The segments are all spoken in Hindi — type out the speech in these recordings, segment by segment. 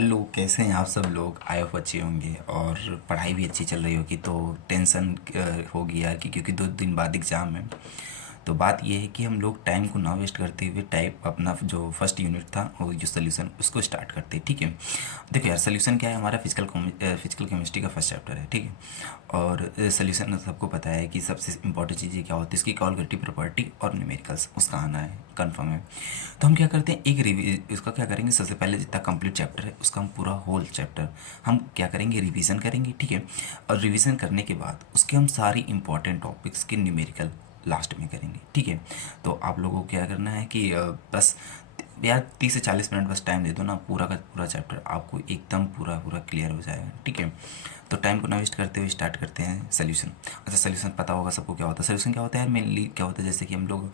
हेलो, कैसे हैं आप सब लोग? आई होप अच्छे होंगे और पढ़ाई भी अच्छी चल रही होगी। तो टेंशन होगी यार कि क्योंकि 2 दिन बाद एग्ज़ाम है। तो बात ये है कि हम लोग टाइम को ना वेस्ट करते हुए टाइप अपना जो फर्स्ट यूनिट था वो जो सोल्यूशन उसको स्टार्ट करते हैं, ठीक है। देखो यार, सोल्यूशन क्या है? हमारा फिजिकल केमिस्ट्री का फर्स्ट चैप्टर है, ठीक है। और सोल्यूशन सबको पता है कि सबसे इंपॉर्टेंट चीज़ें क्या होती है, इसकी कॉलगेटिव प्रॉपर्टी और न्यूमेरिकल्स, उसका आना है कंफर्म है। तो हम क्या करते हैं, इसका क्या करेंगे, सबसे पहले जितना कंप्लीट चैप्टर है उसका हम पूरा होल चैप्टर हम क्या करेंगे, रिवीजन करेंगे, ठीक है। और रिवीजन करने के बाद उसके हम सारी इंपॉर्टेंट टॉपिक्स के न्यूमेरिकल लास्ट में करेंगे, ठीक है। तो आप लोगों को क्या करना है कि बस यार 30 से 40 मिनट बस टाइम दे दो ना, पूरा का पूरा चैप्टर आपको एकदम पूरा पूरा क्लियर हो जाएगा, ठीक है। तो टाइम को ना वेस्ट करते हुए स्टार्ट करते हैं सोल्यूशन। अच्छा, सोल्यूशन पता होगा सबको क्या होता है। सोल्यूशन क्या होता है यार, मेनली क्या होता है, जैसे कि हम लोग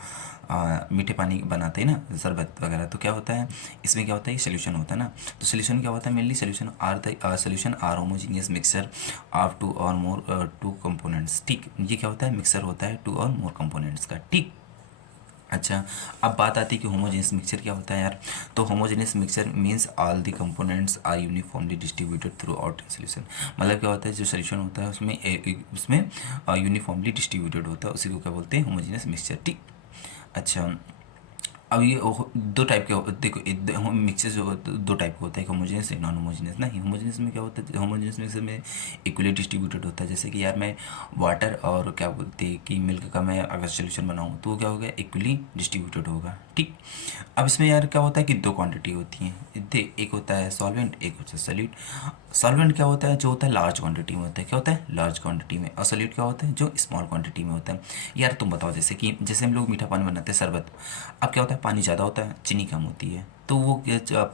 मीठे पानी बनाते हैं ना, शरबत वगैरह, तो क्या होता है इसमें, क्या होता है, ये सोल्यूशन होता है ना। तो सोल्यूशन क्या होता है, mainly solution are homogeneous mixture of two और मोर टू कंपोनेंट्स, ठीक। ये क्या होता है, मिक्सर होता है टू और मोर कंपोनेंट्स का, ठीक। अच्छा, अब बात आती है कि होमोजेनियस मिक्सचर क्या होता है यार। तो homogeneous mixture means all the components are uniformly distributed throughout solution. मतलब क्या होता है, जो सोल्यूशन होता है उसमें यूनिफॉर्मली डिस्ट्रीब्यूटेड होता है, उसी को क्या बोलते हैं, होमोजेनियस मिक्सचर, ठीक। अच्छा, अब ये दो टाइप के देखो, मिक्सचर जो दो टाइप का होता है, एक होमोजेनियस एक नॉन होमोजेनियस ना। होमोजेनियस में क्या होता है, होमोजेनियस मिक्सचर में इक्वली डिस्ट्रीब्यूटेड होता है। जैसे कि यार मैं वाटर और क्या बोलते हैं कि मिल्क का मैं अगर सोल्यूशन बनाऊँ तो वो क्या होगा, इक्वली डिस्ट्रीब्यूटेड होगा, ठीक। अब इसमें यार क्या होता है कि दो क्वांटिटी होती हैं, एक होता है सॉल्वेंट, एक होता है सॉल्यूट। सॉल्वेंट क्या होता है, जो होता है लार्ज क्वांटिटी में होता है, क्या होता है, लार्ज क्वांटिटी में। और सॉल्यूट क्या होता है, जो स्मॉल क्वांटिटी में होता है। यार तुम बताओ, जैसे हम लोग मीठा पानी बनाते हैं, शरबत। अब क्या होता है, पानी ज़्यादा होता है, चीनी कम होती है, तो वो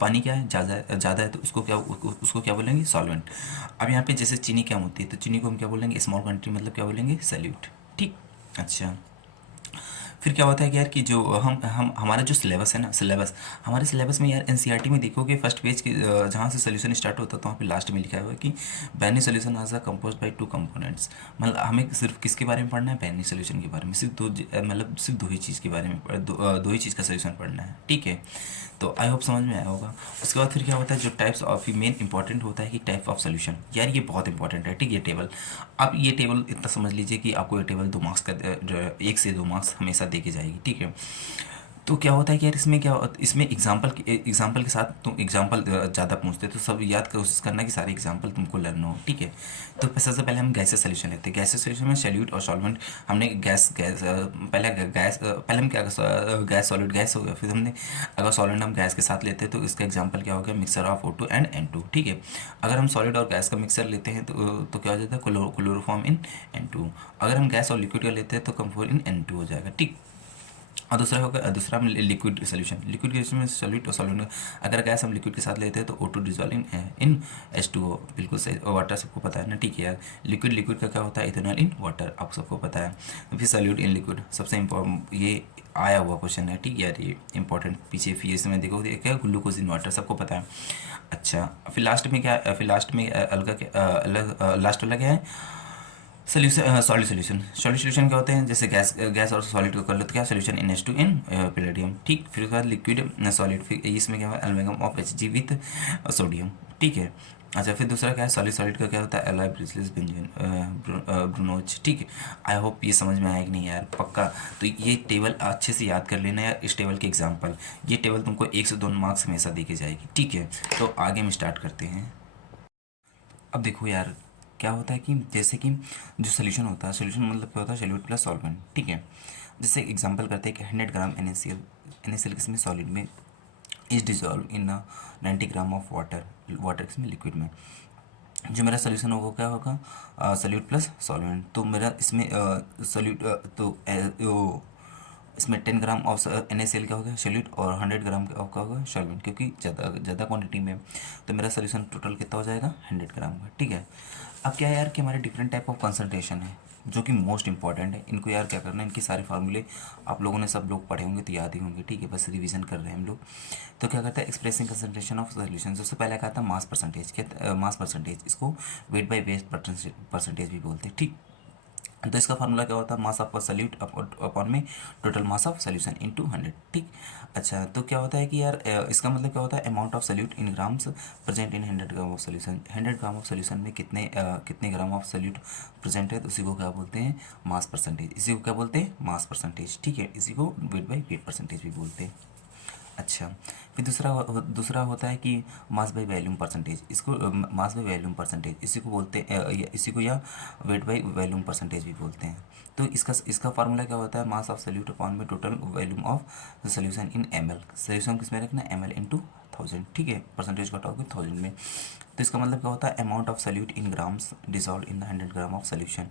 पानी क्या है, ज़्यादा है, तो उसको क्या बोलेंगे, सॉल्वेंट। अब यहाँ पे जैसे चीनी कम होती है तो चीनी को हम क्या बोलेंगे, स्मॉल क्वांटिटी, मतलब क्या बोलेंगे, सॉल्यूट, ठीक। अच्छा, फिर क्या होता है कि यार कि जो हम हमारा जो सिलेबस है ना, हमारे सिलेबस में यार एनसीईआरटी में देखोगे फर्स्ट पेज के जहाँ से सोल्यूशन स्टार्ट होता है तो वहाँ पे लास्ट में लिखा हुआ है कि binary solution are compose by two components. मतलब हमें सिर्फ किसके बारे में पढ़ना है, बाइनरी सोल्यूशन के बारे में, मतलब सिर्फ दो ही चीज़ के बारे में दो ही चीज़ का सोल्यूशन पढ़ना है, ठीक है। तो आई होप समझ में आया होगा। उसके बाद फिर क्या होता है, जो टाइप्स ऑफ मेन इंपॉर्टेंट होता है कि टाइप ऑफ सोल्यूशन, यार ये बहुत इंपॉर्टेंट है, ठीक। ये टेबल, अब ये टेबल इतना समझ लीजिए कि आपको ये टेबल 2 मार्क्स का 1 से 2 मार्क्स हमेशा दे के जाएगी, ठीक है। तो क्या होता है कि यार इसमें एग्जाम्पल के साथ तुम एग्जाम्पल ज़्यादा पूछते हैं, तो सब याद कोशिश करना कि सारे एग्जाम्पल तुमको लर्न हो, ठीक है। तो सबसे पहले हम गैसेस सोल्यूशन लेते हैं। गैसेस सोल्यूशन में सॉल्यूट और सॉल्वेंट, हमने पहले हम क्या, गैस सॉल्यूट गैस हो गया, फिर हमने अगर सॉल्वेंट हम गैस के साथ लेते हैं तो इसका एग्जाम्पल क्या हो गया, mixer of O2 and N2, ठीक है। अगर हम सॉलिड और गैस का मिक्सर लेते हैं तो क्या हो जाता है, क्लोरोफॉर्म इन N2। अगर हम गैस और लिक्विड का लेते हैं तो कम्फोर इन N2 हो जाएगा, ठीक। और दूसरा होगा, दूसरा हम लिक्विड सोल्यूशन, में सॉल्यूट और सॉल्वेंट। अगर गैस हम लिक्विड के साथ लेते हैं तो O2 डिजॉल्व इन H2O, बिल्कुल सही। वाटर सबको पता है ना, ठीक है यार। लिक्विड का क्या होता है, इथेनॉल इन वाटर, आप सबको पता है। फिर सॉल्यूट इन लिक्विड, सबसे इम्पोर्टेंट ये आया हुआ क्वेश्चन है, ठीक है यार, ये इंपॉर्टेंट पीछे फिर इसमें देखो क्या, ग्लूकोज इन वाटर, सबको पता है। अच्छा, फिर लास्ट में क्या, फिर लास्ट में लास्ट वाला क्या है, सॉल्यूशन क्या होते हैं, जैसे गैस और सॉलिड को कर लो तो क्या, solution in H2 in palladium, ठीक। फिर उसके बाद लिक्विड सॉलिड, फिर इसमें क्या है, aluminium of Hg with sodium, ठीक है। अच्छा, फिर दूसरा क्या है, सॉलिड का क्या होता है, एलॉय ब्रिसलेस बेंजीन ब्रूनोज, ठीक है। आई होप ये समझ में आया कि नहीं यार, पक्का। तो ये टेबल अच्छे से याद कर लेना यार, इस टेबल के एग्जाम्पल, ये टेबल तुमको 1 से 2 मार्क्स हमेशा दे के जाएगी, ठीक है। तो आगे हम स्टार्ट करते हैं। अब देखो यार, क्या होता है कि जैसे कि जो सोल्यूशन होता है, सोल्यूशन मतलब क्या होता है, सोल्यूट प्लस सॉल्वेंट, ठीक है। जैसे एग्जांपल करते हैं कि 100 ग्राम NaCl किसमें, सॉलिड में, is dissolve in 90 gram of water, water किसमें, लिक्विड में। जो मेरा सोल्यूशन होगा क्या होगा, सोल्यूट प्लस सॉल्वेंट। तो मेरा इसमें सोल्यूट इसमें 10 ग्राम ऑफ NaCl क्या होगा, सोल्यूट, और 100 ग्राम का क्या होगा, सॉल्वेंट, क्योंकि ज़्यादा क्वांटिटी में। तो मेरा सोल्यूशन टोटल कितना हो जाएगा, 100 ग्राम का, ठीक है। अब क्या है यार कि हमारे डिफरेंट टाइप ऑफ कंसनट्रेशन है जो कि मोस्ट इंपॉर्टेंट है। इनको यार क्या करना है, इनके सारे फार्मूले आप लोगों ने सब लोग पढ़े होंगे तो याद ही होंगे, ठीक है, बस रिवीजन कर रहे हैं हम लोग। तो क्या करता है, एक्सप्रेसिंग कंसंट्रेशन ऑफ सोल्यूशन, सबसे पहले क्या था, मास परसेंटेज, क्या मास परसेंटेज, इसको वेट बाय वेट परसेंटेज भी बोलते हैं, ठीक। तो इसका फार्मूला क्या होता है, मास ऑफ सॉल्यूट अपॉन में total mass of solution into 100। ठीक। अच्छा, तो क्या होता है कि यार इसका मतलब क्या होता है, amount of solute in grams present in 100 gram of solution. 100 gram of solution में कितने ग्राम ऑफ सॉल्यूट प्रेजेंट है, तो इसी को क्या बोलते हैं, मास परसेंटेज। इसी को क्या बोलते हैं, मास परसेंटेज। ठीक है, इसी को वेट बाई वेट परसेंटेज भी बोलते हैं। अच्छा, फिर दूसरा होता है कि मास बाई वॉल्यूम परसेंटेज। इसको मास बाई वॉल्यूम परसेंटेज इसी को बोलते हैं, इसी को या वेट बाई वॉल्यूम परसेंटेज भी बोलते हैं। तो इसका फार्मूला क्या होता है, मास ऑफ सोल्यूट अपॉन में total volume of solution in ml। Solution किस में रखना, ml इंटू 1000। ठीक है, परसेंटेज का टॉपिक 1000 में। तो इसका मतलब क्या होता है, amount of solute in grams dissolve in the 100 gram of solution.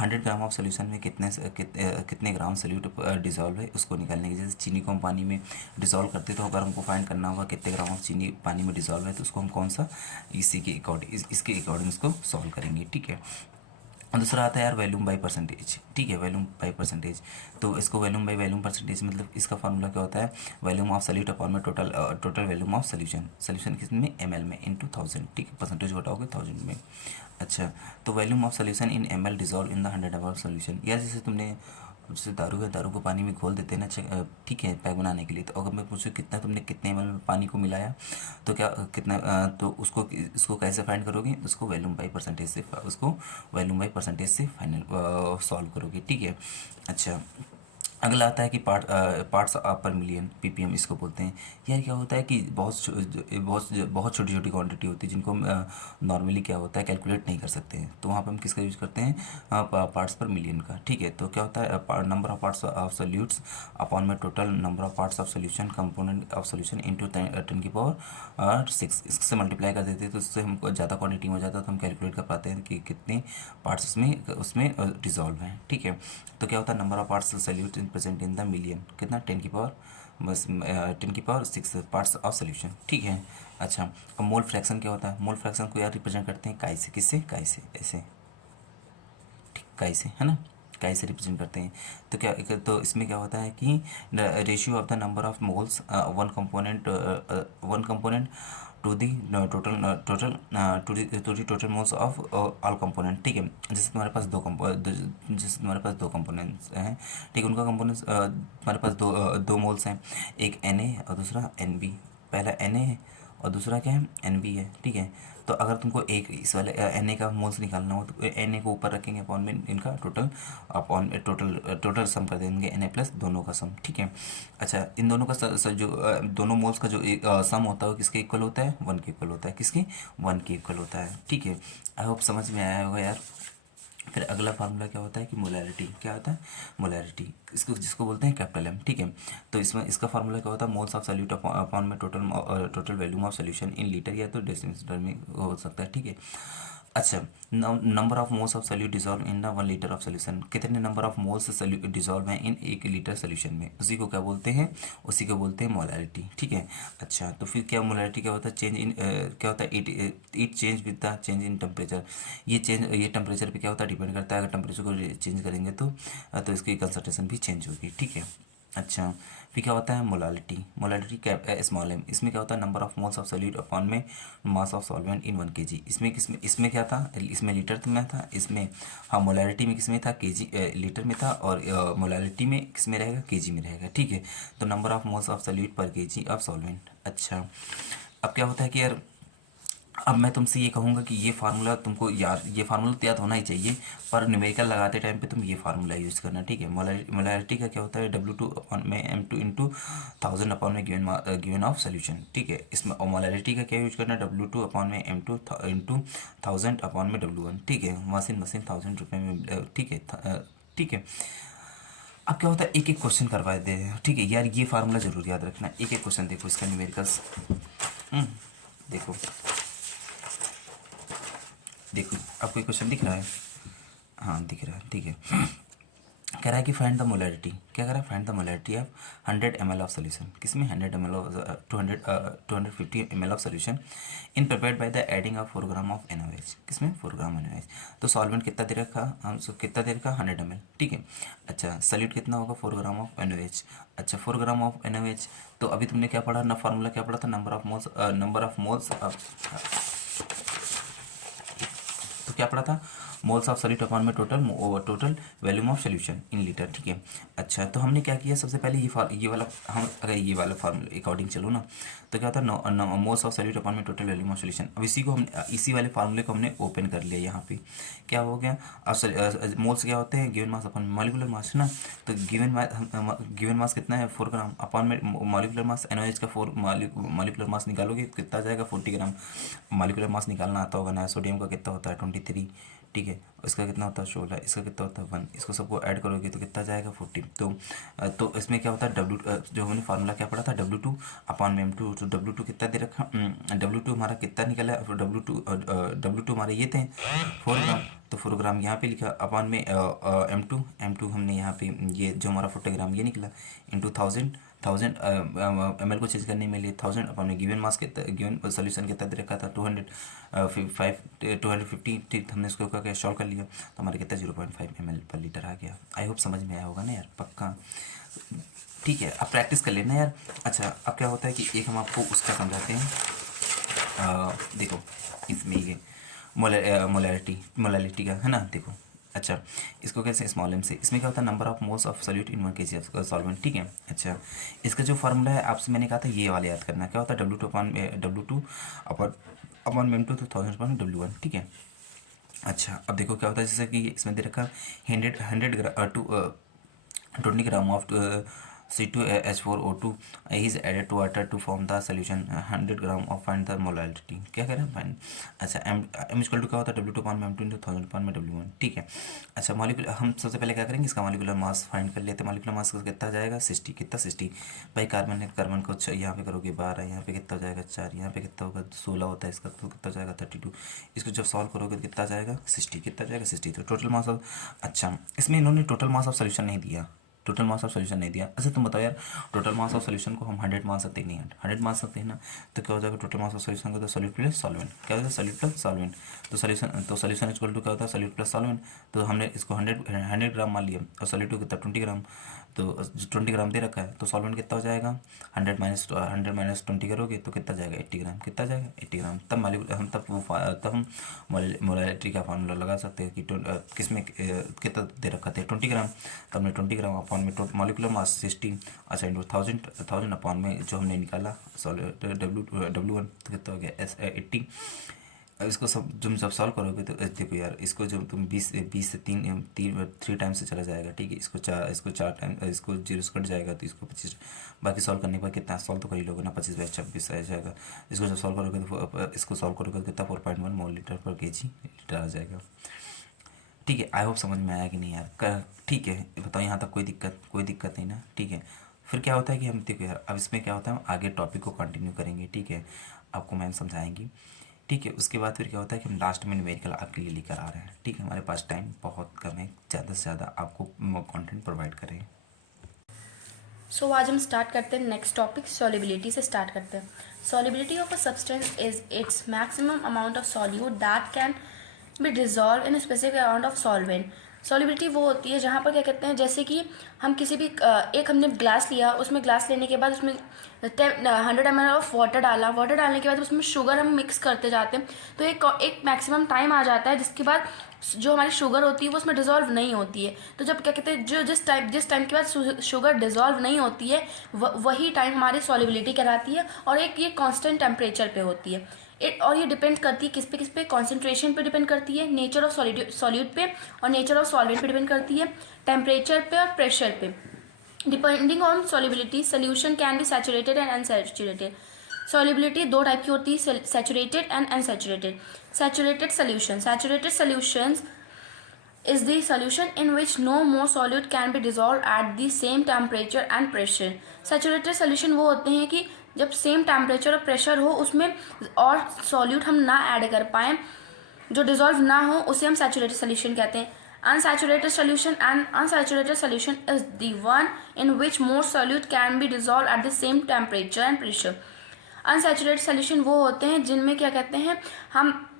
100 gram of solution में कितने ग्राम सॉल्यूट डिजॉल्व है, उसको निकालने की। जैसे चीनी को हम पानी में डिजॉल्व करते, तो अगर हमको फाइंड करना होगा कितने ग्राम ऑफ चीनी पानी में डिजॉल्व है, तो उसको हम कौन सा, इसी के अकॉर्डिंग इसके अकॉर्डिंग इसको सॉल्व करेंगे। ठीक है। और दूसरा आता है यार वॉल्यूम बाई परसेंटेज। ठीक है, वॉल्यूम बाई परसेंटेज। तो इसको वॉल्यूम बाई वॉल्यूम परसेंटेज मतलब इसका फार्मूला क्या होता है, वॉल्यूम ऑफ सॉल्यूट अपॉन में टोटल वॉल्यूम ऑफ सोल्यूशन किस में, ml में इंटू 1000। ठीक है, परसेंटेज घटाओगे 1000 में। अच्छा, तो volume of solution in ml dissolve in the 100 ml solution. या जैसे तुमने, जैसे दारू को पानी में घोल देते हैं ना, ठीक है, पैक बनाने के लिए। तो अगर मैं पूछूँ कितना तुमने कितने ml में पानी को मिलाया, तो क्या कितना, तो उसको कैसे फाइंड करोगे, उसको वॉल्यूम बाई परसेंटेज से, फाइनल सॉल्व करोगे। ठीक है। अच्छा, अगला आता है कि पार्ट्स पर मिलियन, पीपीएम इसको बोलते हैं। यार क्या होता है कि बहुत छोटी छोटी क्वांटिटी होती है जिनको हम नॉर्मली क्या होता है कैलकुलेट नहीं कर सकते हैं, तो वहाँ पे हम किसका यूज़ करते हैं, पार्ट्स पर मिलियन का। ठीक है, तो क्या होता है, number of parts of solutes upon में total number of parts of solution component of solution into 10 की पावर 6, इससे मल्टीप्लाई कर देते हैं, तो इससे हमको ज़्यादा क्वांटिटी में हो जाता है, तो हम कैलकुलेट कर पाते हैं कि कितने पार्ट्स उसमें डिजॉल्व हैं। ठीक है, तो क्या होता है, number of parts solute in present in the million, कितना, 10 की पावर बस 10 की पावर 6 पार्ट्स ऑफ सोल्यूशन। ठीक है। अच्छा, अब मोल फ्रैक्शन क्या होता है, मोल फ्रैक्शन को यार रिप्रेजेंट करते हैं काई से, किससे, काई से, ऐसे, ठीक, काई से, है ना, काई से रिप्रेजेंट करते हैं। तो तो इसमें क्या होता है कि ratio of the number of moles one component to the total moles of all component. ठीक है, जैसे तुम्हारे पास दो कंपोनेंट्स हैं। ठीक है, उनका कंपोनेंट्स तुम्हारे पास दो मोल्स हैं, एक Na और दूसरा Nb। पहला Na है और दूसरा क्या है, Nb है। ठीक है, तो अगर तुमको एक इस वाले Na का मोल्स निकालना हो, तो Na को ऊपर रखेंगे अपॉन में इनका टोटल सम कर देंगे, Na प्लस दोनों का सम। ठीक है। अच्छा, इन दोनों का जो दोनों मोल्स का जो सम होता है वो किसके इक्वल होता है, 1 के इक्वल होता है, किसके, 1 के इक्वल होता है। ठीक है, आई होप समझ में आया होगा यार। फिर अगला फार्मूला क्या होता है कि मोलैरिटी, क्या होता है, मोलैरिटी, जिसको बोलते हैं कैपिटल M। ठीक है, तो इसमें इसका फार्मूला क्या होता है, मोल्स ऑफ सॉल्यूट अपॉन में total volume of solution in litre या तो डेसिमीटर में हो सकता है। ठीक है। अच्छा, number of moles of solute dissolve in the 1 litre of solution, कितने नंबर ऑफ मोल्स डिजॉल्व हैं इन 1 लीटर सोल्यूशन में, उसी को क्या बोलते हैं, उसी को बोलते हैं मोलैरिटी। ठीक है। अच्छा, तो फिर क्या मोलैरिटी क्या होता है, चेंज इन क्या होता है, it change with the change in temperature. ये टेम्परेचर पे क्या होता है, डिपेंड करता है। अगर टेम्परेचर को चेंज करेंगे तो इसकी कंसंट्रेशन भी चेंज होगी। ठीक है। अच्छा, फिर क्या होता है मोलालिटी कैप स्मॉल m, इसमें क्या होता है, number of moles of solute upon में mass of solvent in 1 kg। इसमें क्या था, इसमें लीटर में था, इसमें, हाँ, मोलालिटी में किसमें था, केजी लीटर में था, और मोलालिटी में किसमें रहेगा, केजी में रहेगा। ठीक है, तो number of moles of solute पर केजी ऑफ सॉल्वेंट। अच्छा, अब क्या होता है कि यार, अब मैं तुमसे ये कहूँगा कि ये फार्मूला तुमको याद, ये फार्मूला तो याद होना ही चाहिए, पर न्यूमेरिकल लगाते टाइम पे तुम ये फार्मूला यूज़ करना। ठीक है, मोलैरिटी का क्या होता है, W2 अपॉन में M2 इंटू 1000 अपॉन में गिवन ऑफ सोल्यूशन। ठीक है, इसमें और मोलैरिटी का क्या यूज करना है, W2 अपॉन में M2 इंटू 1000 अपॉन में W1। ठीक है, मशीन 1000 रुपये में। ठीक है, ठीक है। अब क्या होता है, एक एक क्वेश्चन करवा दे रहे हैं। ठीक है यार, ये फार्मूला जरूर याद रखना। एक एक क्वेश्चन देखो इसका न्यूमेरिकल्स। देखो देखो, आपको एक क्वेश्चन दिख रहा है, हाँ दिख रहा है। ठीक है, कह रहा है कि फाइंड द मोलैरिटी, क्या कह रहा है, find the molarity of 100 ml of solution, किसमें, 100 ml of 250 ml of solution in prepared by the adding of 4 gram of NaOH, किसमें, 4 ग्राम NaOH। तो सॉल्वेंट कितना दे रखा, हम कितना दे रखा, 100 ml। ठीक है। अच्छा, सॉल्यूट कितना होगा, 4 ग्राम ऑफ NaOH। अच्छा, 4 ग्राम ऑफ NaOH। तो अभी तुमने क्या पढ़ा ना, फार्मूला क्या पढ़ा था, नंबर ऑफ मोल्स। तो क्या पढ़ा था, मोल्स ऑफ सॉल्यूट अपॉन में total volume of solution in litre, ठीक है। अच्छा, तो हमने क्या किया, सबसे पहले ये वाला हम अगर ये वाला फार्मूला अकॉर्डिंग चलो ना, तो क्या होता है मोल्स ऑफ सॉल्यूट अपॉन में टोटल वॉल्यूम ऑफ सोल्यूशन। अब इसी को हम इसी वाले फार्मूले को हमने ओपन कर लिया यहाँ पे, क्या हो गया, अब मोल्स क्या होते हैं, given mass upon molecular mass है ना। तो गिवन मास कितना है 4 ग्राम, अपॉन में मॉलिक्यूलर मास NaOH का 4 मॉलिक्यूलर मास निकालोगे कितना आ जाएगा 40 ग्राम। मॉलिक्यूलर मास निकालना आता होगा ना, सोडियम का कितना होता है 23, ठीक है, इसका कितना होता है 16, इसका कितना होता है 1, इसको सबको ऐड करोगे तो कितना जाएगा 40। तो इसमें क्या होता है जो हमने फार्मूला क्या पढ़ा था W2 अपॉन में M2, तो W2 कितना दे रखा, W2 हमारा कितना निकला, W2 हमारे ये थे 4 ग्राम, तो 4 ग्राम यहाँ पे लिखा, अपॉन में M2 हमने यहाँ पे ये जो हमारा 40 ग्राम ये निकला इंटू 1000 ml को चेंज करने में लिए 1000 अपॉन में गिवन मास कितना, गिवन सोल्यूशन कितना दे रखा था 250, ठीक, हमने इसको क्या सॉल्व कर लिया, तो हमारे कितना 0.5 ml पर लीटर आ गया। आई होप समझ में आया होगा ना यार, पक्का, ठीक है। अब प्रैक्टिस कर लेना यार। अच्छा, अब क्या होता है कि एक हम आपको उसका समझाते हैं, देखो इसमें ये मोलैलिटी का है ना, देखो। अच्छा, इसको कैसे स्मॉल m से, इसमें क्या होता है number of moles of solute in 1 kg solvent, ठीक है। अच्छा, इसका जो फार्मूला है आपसे मैंने कहा था ये वाला याद करना, क्या होता है W2 अपॉन में M2 तो 1000 अपॉन W1, ठीक है। अच्छा, अब देखो क्या होता है, जैसे कि इसमें दे रखा 20 gram of C2H4O2 is added to water to form the solution 100 gram of find the molality, क्या कह रहे हैं फाइंड। अच्छा, M इक्वल टू क्या होता है W2 अपॉन में M2 इंटू 1000 अपॉन में W1, ठीक है। अच्छा, मॉलिक्यूलर हम सबसे पहले क्या करेंगे, इसका मॉलिक्यूलर मास फाइंड कर लेते हैं। मॉलिक्यूलर मास कितना जाएगा 60, कितना 60 भाई, कार्बन है, कार्बन को यहाँ पे करोगे 12, यहाँ पे कितना हो जाएगा 4, यहाँ पे कितना होगा 16 होता है इसका, तो कितना हो जाएगा 32। इसको जब सॉल्व करोगे तो कितना जाएगा 60, कितना जाएगा 60, तो टोटल मास ऑफ, अच्छा इसमें इन्होंने टोटल मास ऑफ सोल्यूशन नहीं दिया, टोटल मास ऑफ सोल्यूशन नहीं दिया। अच्छा तुम बताओ यार, टोटल मास ऑफ सोल्यूशन को हम 100 मान सकते हैं, नहीं 100 मान सकते हैं ना, तो क्या हो जाएगा टोटल मास ऑफ सोल्यूशन को, तो सॉल्यूट प्लस सॉल्वेंट, क्या होता है सॉल्यूट प्लस सॉल्वेंट, तो सोल्यूशन इक्वल टू क्या होता है सॉल्यूट प्लस सॉल्वेंट। तो हमने इसको 100 ग्राम मान लिया और सॉल्यूट को कितना 20 ग्राम, तो 20 ग्राम दे रखा है, तो सॉल्वेंट कितना हो जाएगा 100 माइनस 20 करोगे तो कितना जाएगा 80 ग्राम, कितना जाएगा 80 ग्राम। तब हम मोलैलिटी का फार्मूला लगा सकते हैं कि किसमें कितना दे रखा था 20 ग्राम, तो हमने 20 ग्राम अपॉन में मॉलिक्यूलर मास 16, अच्छा इंटू 1000 अपॉन में जो हमने निकाला W1 तो कितना हो गया 80। अब इसको जब सॉल्व करोगे तो देखो यार, इसको जब तुम 20 से 3 टाइम से चला जाएगा, ठीक है। इसको 4 टाइम, इसको 0 से कट जाएगा तो इसको 25, बाकी सॉल्व करने पर कितना सॉल्व तो कर ही लोगे ना, 25 बाई 26 आ जाएगा। इसको जब सॉल्व करोगे तो इसको सॉल्व करोगे तो कितना 4.1 मोल लीटर पर kg लीटर आ जाएगा, ठीक है। आई होप समझ में आया कि नहीं यार, ठीक है। बताओ यहाँ तक कोई दिक्कत नहीं ना, ठीक है। फिर क्या होता है कि हम देखो यार, अब इसमें क्या होता है हम आगे टॉपिक को कंटिन्यू करेंगे, ठीक है, आपको मैम समझाएंगी, ठीक है। उसके बाद फिर क्या होता है कि हम लास्ट में न्यूमेरिकल आपके लिए लेकर आ रहे हैं, ठीक है। हमारे पास टाइम बहुत कम है, ज़्यादा से ज़्यादा आपको कंटेंट प्रोवाइड करें। सो आज हम स्टार्ट करते हैं नेक्स्ट टॉपिक, सॉल्युबिलिटी से स्टार्ट करते हैं। Solubility of a substance is its maximum amount of solute that can be dissolve in specific amount of solvent. Solubility वो होती है जहाँ पर क्या कहते हैं, जैसे कि हम किसी भी एक हमने ग्लास लिया, उसमें ग्लास लेने के बाद उसमें 100 ml ऑफ वाटर डाला, वाटर डालने के बाद उसमें शुगर हम मिक्स करते जाते हैं, तो एक मैक्सिमम टाइम आ जाता है जिसके बाद जो हमारी शुगर होती है वो उसमें डिज़ोल्व नहीं होती है। तो जब क्या कहते हैं, जो जिस टाइम के बाद शुगर डिज़ोल्व नहीं होती है वही टाइम हमारी सॉल्युबिलिटी कहलाती है, और एक ये कांस्टेंट टेम्परेचर पे होती है। और ये डिपेंड करती है किस पे कॉन्सेंट्रेशन पे डिपेंड करती है, नेचर ऑफ सॉल्यूट पे, और नेचर ऑफ सॉल्वेंट पे डिपेंड करती है, टेम्परेचर पे और प्रेशर पे। Depending on solubility solution can be saturated and unsaturated. Solubility दो टाइप की होती है, saturated and unsaturated. Saturated solutions is the solution in which no more solute can be dissolved at the same temperature and pressure. Saturated solution वो होते हैं कि जब सेम टेम्परेचर और प्रेशर हो उसमें और सॉल्यूट हम ना ऐड कर पाएँ, जो डिजॉल्व ना हो, उसे हम सैचुरेटेड सोल्यूशन कहते हैं। Unsaturated solution is the one in which more solute can be dissolved at the same temperature and pressure. Unsaturated solution वो होते हैं जिनमें क्या कहते हैं, हम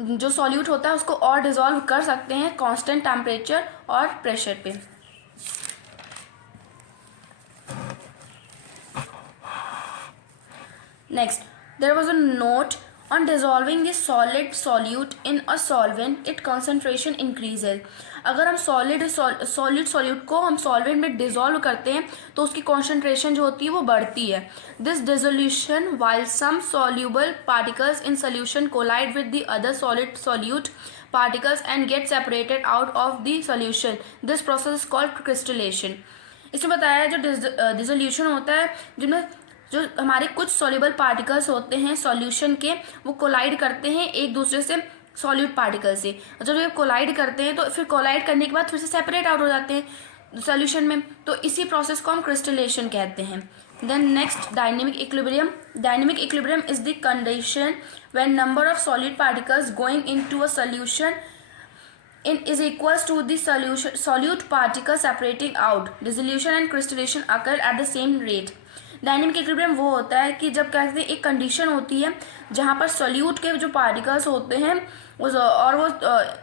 जो सॉल्यूट होता है उसको और डिजॉल्व कर सकते हैं कांस्टेंट टेम्परेचर और प्रेशर पे। Next, there was a note On dissolving the solid solute in a solvent, its concentration increases. अगर हम सॉलिड सॉल्यूट को हम सॉल्वेंट में डिजोल्व करते हैं तो उसकी कॉन्सेंट्रेशन जो होती है वो बढ़ती है. This dissolution while some soluble particles in solution collide with the other solid solute particles and get separated out of the solution. This process is called crystallization. इसमें बताया है जो डिसोल्यूशन होता है जिनमें जो हमारे कुछ सॉल्युबल पार्टिकल्स होते हैं सॉल्यूशन के, वो कोलाइड करते हैं एक दूसरे से सॉल्यूट पार्टिकल से. जब ये कोलाइड करते हैं तो फिर कोलाइड करने के बाद फिर से सेपरेट आउट हो जाते हैं सॉल्यूशन में. तो इसी प्रोसेस को हम क्रिस्टलेशन कहते हैं. Then next, dynamic equilibrium. Dynamic equilibrium is the condition when number of solid particles going into a solution is equals to the solute particles separating out. Dissolution and crystallization occur at the same rate. Dynamic equilibrium वो होता है कि जब कहते हैं एक कंडीशन होती है जहाँ पर सॉल्यूट के जो पार्टिकल्स होते हैं और वो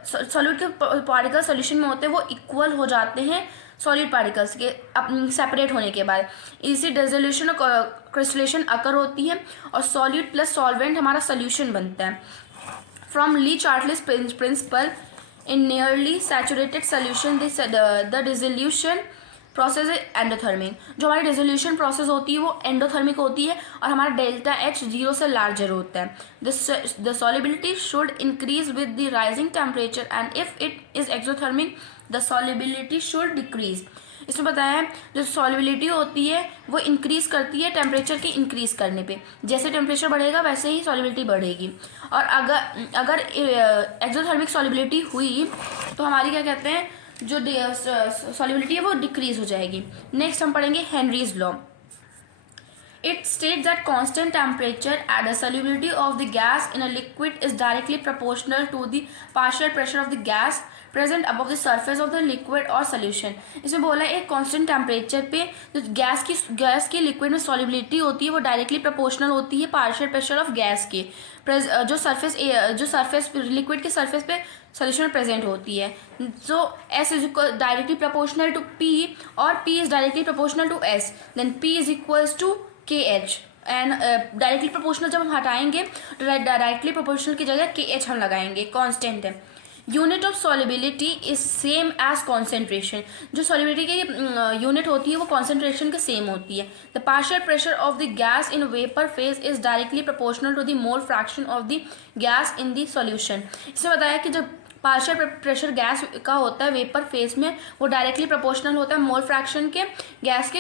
सॉल्यूट के पार्टिकल्स सॉल्यूशन में होते हैं वो इक्वल हो जाते हैं सॉलिड पार्टिकल्स के सेपरेट होने के बाद. इसी डिसोल्यूशन और क्रिस्टलेशन अकर होती है और सॉल्यूट प्लस सॉल्वेंट हमारा सोल्यूशन बनता है. From Le Chatelier's principle in nearly saturated solution the dissolution process is endothermic. जो हमारी डिसोल्यूशन प्रोसेस होती है वो एंडोथर्मिक होती है और हमारा डेल्टा एच 0 से लार्जर होता है. the solubility should increase with the rising temperature and if it is exothermic the solubility should decrease. इसमें बताया है जो सॉल्युबिलिटी होती है वो इंक्रीज करती है टेम्परेचर के इंक्रीज करने पे. जैसे टेम्परेचर बढ़ेगा वैसे ही सॉल्युबिलिटी बढ़ेगी. और अगर एक्सोथर्मिक सॉल्युबिलिटी हुई तो हमारी क्या कहते हैं जो सॉल्युबिलिटी है वो डिक्रीज हो जाएगी. नेक्स्ट हम पढ़ेंगे Henry's law. It states that constant temperature at the solubility of the gas in a liquid is directly proportional to the partial pressure of the gas present above the surface of the liquid or solution. इसमें बोला है एक कांस्टेंट टेम्परेचर पे जो गैस की लिक्विड में सॉल्युबिलिटी होती है वो डायरेक्टली प्रोपोर्शनल होती है पार्शियल प्रेशर ऑफ गैस के जो सरफेस लिक्विड के सरफेस पे सोल्यूशन में प्रेजेंट होती है. So s is equal directly proportional to p और p is directly proportional to s. Then p is equals to के एच एंड डायरेक्टली प्रोपोर्शनल जब हम हटाएंगे तो डायरेक्टली प्रोपोर्शनल की जगह के एच हम लगाएंगे. कांस्टेंट है. Unit of solubility is same as concentration. जो सॉल्युबिलिटी की यूनिट होती है वो कॉन्सेंट्रेशन के सेम होती है. The partial pressure of the gas in vapour phase is directly proportional to the mole fraction of the gas in the solution. इसमें बताया कि जब पार्शियल प्रेशर गैस का होता है वेपर फेज में वो डायरेक्टली प्रोपोर्शनल होता है मोल फ्रैक्शन के गैस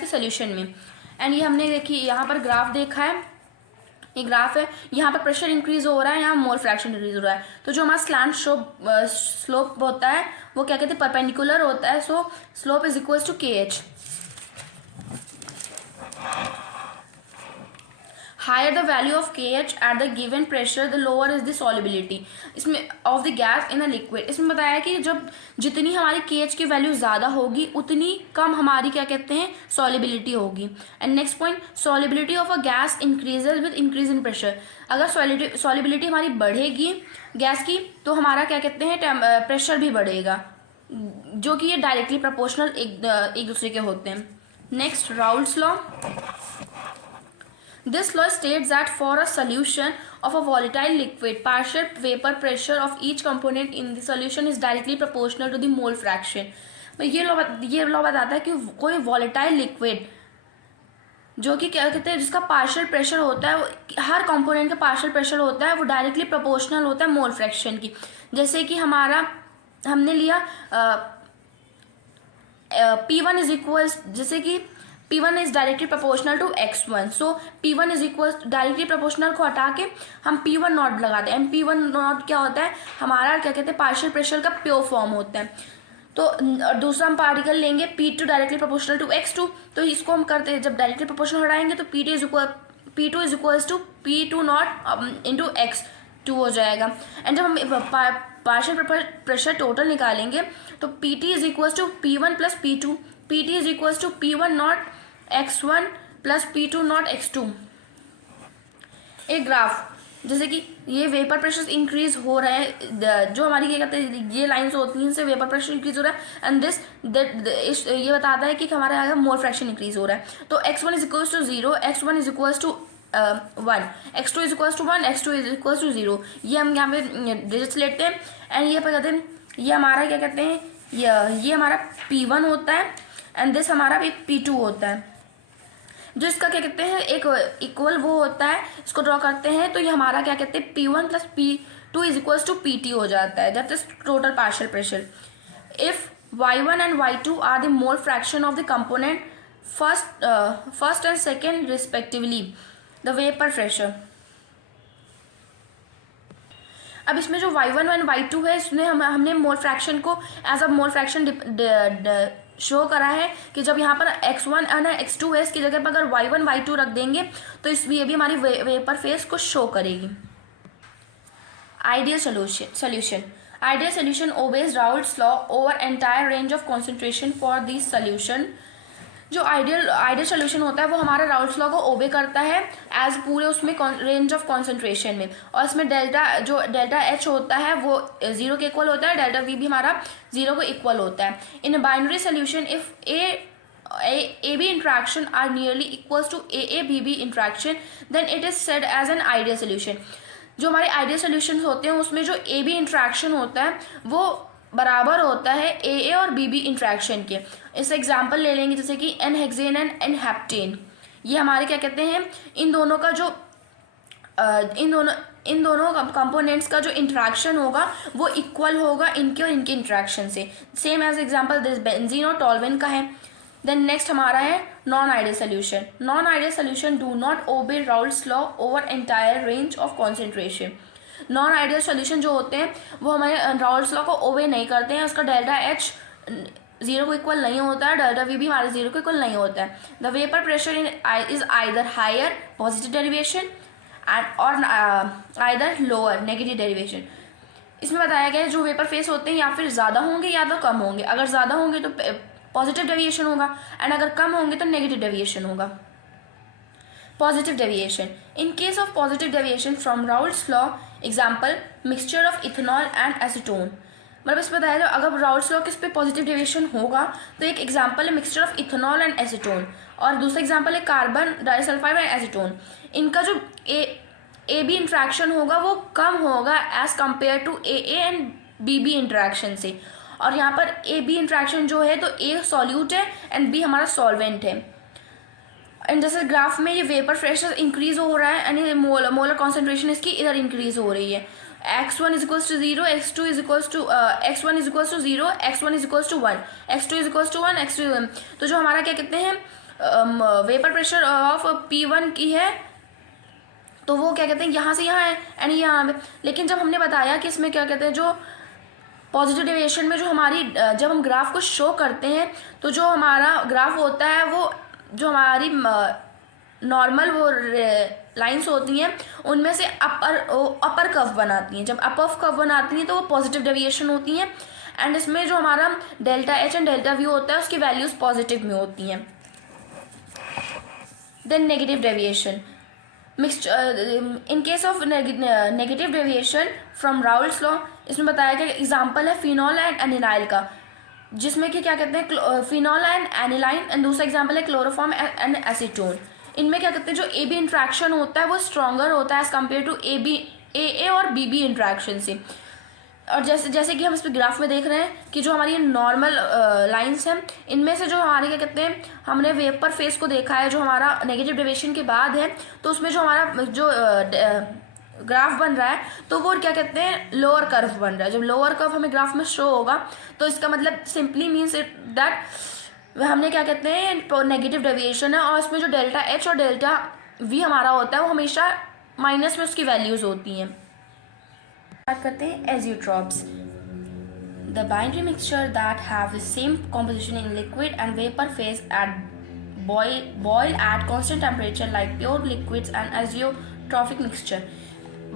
के सोल्यूशन में. एंड ये हमने देखी यहाँ पर ग्राफ देखा है, ये ग्राफ है. यहाँ पर प्रेशर इंक्रीज हो रहा है, यहाँ मोल फ्रैक्शन इंक्रीज हो रहा है. तो जो हमारा स्लैंट स्लोप होता है वो क्या कहते हैं परपेंडिकुलर होता है. So slope is equals to के H. Higher the value of KH at the given pressure, the lower is the solubility. इसमें of the gas in a liquid. इसमें बताया कि जब जितनी हमारी KH की वैल्यू ज़्यादा होगी उतनी कम हमारी क्या कहते हैं solubility होगी. And next point, solubility of a gas increases with increase in pressure. अगर solubility हमारी बढ़ेगी गैस की तो हमारा क्या कहते हैं प्रेशर भी बढ़ेगा, जो कि ये डायरेक्टली प्रोपोर्शनल एक दूसरे के होते हैं. Next, Raoult's law. This law states that for a solution of a volatile liquid, partial vapor pressure of each component in the solution is directly proportional to the mole fraction. ये लॉ बताता है कि कोई volatile liquid जो कि क्या कहते हैं जिसका पार्शियल प्रेशर होता है हर कंपोनेंट का पार्शियल प्रेशर होता है वो डायरेक्टली प्रोपोर्शनल होता है मोल फ्रैक्शन की. जैसे कि हमने लिया P1 इज इक्वल्स, जैसे कि P1 is directly proportional to X1. So P1 is equals directly proportional को हटा के हम P1 नॉट लगाते हैं. P1 नॉट क्या होता है हमारा क्या कहते हैं पार्शियल प्रेशर का प्योर फॉर्म होता है. तो दूसरा हम पार्टिकल लेंगे P2 directly proportional to X2. तो इसको हम करते हैं जब डायरेक्टली प्रोपोर्शनल हटाएंगे तो P2 is equals to P2 naught into X2 हो जाएगा. एंड जब हम पार्शियल प्रेशर टोटल निकालेंगे तो PT is equals to P1 plus P2. PT is equals to P1 naught X1 plus P2 naught X2. एक ग्राफ जैसे कि ये वेपर प्रेशर इंक्रीज हो रहा है, जो हमारी क्या कहते हैं ये लाइंस होती हैं इनसे वेपर प्रेशर इंक्रीज हो रहा है एंड ये बताता है कि हमारा मोल फ्रैक्शन इंक्रीज हो रहा है. तो X1 is equals to 0, X1 is equals to 1, x2 is equals to 1, x2 is equals to 0। ये हम यहाँ पे डिजिट्स लेते हैं एंड ये पे कहते हैं ये हमारा क्या कहते हैं, ये हमारा P1 होता है एंड दिस हमारा P2 होता है। जो इसका क्या कहते हैं एक इक्वल वो होता है, इसको ड्रॉ करते हैं तो ये हमारा क्या कहते हैं P1 plus P2 is equals to PT हो जाता है, that is total partial pressure. If y1 and y2 are the mole fraction of the component first and second respectively, the vapor pressure। अब इसमें जो y1 and y2 है इसमें हमने मोल फ्रैक्शन को as a mole fraction show करा है कि जब यहाँ पर x1 और x2 है इसकी जगह पर अगर y1 y2 रख देंगे तो ये भी हमारी वेपर फेस को शो करेगी। Ideal solution Ideal solution obeys Raoult's law over entire range of concentration for this solution। जो आइडियल सोल्यूशन होता है वो हमारा राउल्ट्स लॉ को ओबे करता है एज पूरे उसमें रेंज ऑफ कॉन्सेंट्रेशन में, और इसमें डेल्टा एच होता है वो 0 के इक्वल होता है, डेल्टा वी भी हमारा 0 को इक्वल होता है। In binary solution if A B interaction are nearly equals to A B B interaction then it is said as an ideal solution. जो हमारे आइडियल सोल्यूशन होते हैं उसमें जो ए बी इंट्रैक्शन होता है वो बराबर होता है ए और बी बी इंट्रैक्शन के। इस एग्जांपल ले लेंगे जैसे कि n hexane and n heptane, ये हमारे क्या कहते हैं इन दोनों का जो इन दोनों कंपोनेंट्स का जो इंट्रैक्शन होगा वो इक्वल होगा इनके और इनके इंट्रैक्शन से। Same as example this benzene और टॉल्विन का है। देन नेक्स्ट हमारा है non ideal solution. Non ideal solution do not obey Raoult's law over entire range of concentration. Non ideal solution जो होते हैं वो हमारे राउल्ट्स लॉ को ओबे नहीं करते हैं, उसका डेल्टा एच 0 को इक्वल नहीं होता है, डेल्टा वी भी हमारे 0 को इक्वल नहीं होता है। The vapour pressure is either higher positive derivation and और आइदर लोअर नेगेटिव डेरिवेशन। इसमें बताया गया है जो वेपर फेस होते हैं या फिर ज़्यादा होंगे या तो कम होंगे। अगर ज़्यादा होंगे तो पॉजिटिव डेविएशन होगा एंड अगर कम होंगे तो नेगेटिव डेविएशन होगा। Positive deviation in case of positive deviation from Raoult's law example mixture of ethanol and acetone. मतलब इसमें बताया जाए अगर राउल्ट्स लॉ किस पे पॉजिटिव डेविएशन होगा तो एक एग्जाम्पल है mixture of ethanol and acetone और दूसरा एग्जाम्पल है कार्बन डाइसल्फाइड एंड एसीटोन। इनका जो ए बी इंट्रैक्शन होगा वो कम होगा as compare to A and B B interaction से। और यहाँ पर ए बी इंट्रैक्शन जो है तो ए सॉल्यूट है एंड बी हमारा सॉल्वेंट है। एंड जैसे ग्राफ में ये वेपर प्रेशर इंक्रीज हो रहा है एंड मोलर कॉन्सेंट्रेशन इसकी इधर इंक्रीज हो रही है। x1 is equals to 0, x2 is equals to x1 is equals to 0, x1 is equals to 1, x2 is equals to 1, x2 तो जो हमारा क्या कहते हैं वेपर प्रेशर ऑफ P1 की है तो वो क्या कहते हैं यहाँ से यहाँ है एंड यहाँ पे। लेकिन जब हमने बताया कि इसमें क्या कहते हैं जो पॉजिटिव डेविएशन में जो हमारी जब हम ग्राफ को शो करते हैं तो जो हमारा ग्राफ होता है वो जो हमारी नॉर्मल वो लाइंस होती हैं उनमें से अपर कर्व बनाती हैं। जब अपर कर्व बनाती हैं तो वो पॉजिटिव डेविएशन होती हैं एंड इसमें जो हमारा delta H and delta V होता है उसकी वैल्यूज पॉजिटिव में होती हैं। Then negative deviation in case of negative deviation from Raoult's law इसमें बताया गया एग्जाम्पल है फिनॉल एंड एनिलाइल का, जिसमें कि क्या कहते हैं फिनॉल एंड एनिलाइन एंड दूसरा एग्जाम्पल है क्लोरोफॉर्म एंड एसीटोन। इनमें क्या कहते हैं जो ए बी इंट्रैक्शन होता है वो स्ट्रॉन्गर होता है एज कम्पेयर टू ए और बी बी इंट्रैक्शन से। और जैसे कि हम इस पर ग्राफ में देख रहे हैं कि जो हमारी नॉर्मल लाइंस हैं इनमें से जो हमारे क्या कहते हैं हमने वेपर फेस को देखा है जो हमारा नेगेटिव डेविएशन के बाद है तो उसमें जो हमारा जो ग्राफ बन रहा है तो वो क्या कहते हैं लोअर कर्व बन रहा है। जब लोअर कर्व हमें ग्राफ में शो होगा तो इसका मतलब सिंपली मीन्स इट दैट हमने क्या कहते हैं नेगेटिव डेविएशन है और इसमें जो डेल्टा एच और डेल्टा वी हमारा होता है वो हमेशा माइनस में उसकी वैल्यूज होती हैं। बात करते हैं azeotropes. The binary mixture that have the same composition in liquid and vapour phase at boil at constant temperature like pure liquids and azeotropic mixture।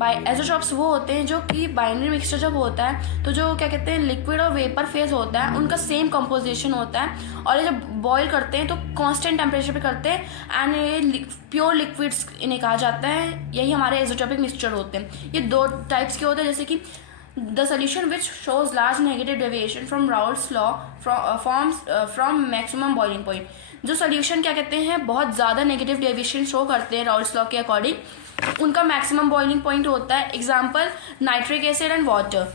एजोट्रॉप्स वो होते हैं जो कि बाइनरी मिक्सचर जब होता है तो जो क्या कहते हैं लिक्विड और वेपर फेज होता है उनका सेम कंपोजिशन होता है और ये जब बॉयल करते हैं तो कांस्टेंट टेम्परेचर पे करते हैं एंड ये प्योर लिक्विड्स इन्हें कहा जाता है। यही हमारे एजोट्रॉपिक मिक्सचर होते हैं। ये दो टाइप्स के होते हैं जैसे कि the solution which shows large negative deviation from Raoult's law from maximum boiling point. जो सोल्यूशन क्या कहते हैं बहुत ज़्यादा नेगेटिव डेविएशन शो करते हैं राउल्ट्स लॉ के अकॉर्डिंग, उनका मैक्सिमम बॉइलिंग पॉइंट होता है. Example nitric acid and water.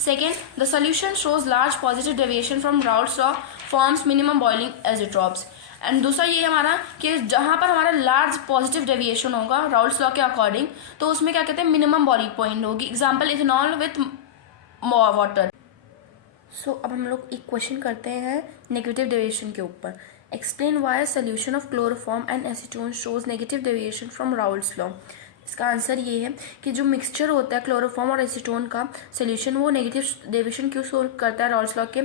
Second, the solution shows large positive deviation from Raoult's law forms minimum boiling azeotropes. And दूसरा ये हमारा कि जहाँ पर हमारा लार्ज पॉजिटिव डेविएशन होगा राउल्ट्स लॉ के अकॉर्डिंग, तो उसमें क्या कहते हैं मिनिमम बॉइलिंग पॉइंट होगी. Example ethanol with water. So अब हम लोग एक क्वेश्चन करते हैं नेगेटिव डेविएशन के ऊपर. Explain why solution of chloroform and acetone shows negative deviation from Raoult's law. इसका आंसर ये है कि जो मिक्सचर होता है क्लोरोफॉर्म और एसीटोन का सोल्यूशन, वो नेगेटिव डेविएशन क्यों शो करता है राउल्ट्स लॉ के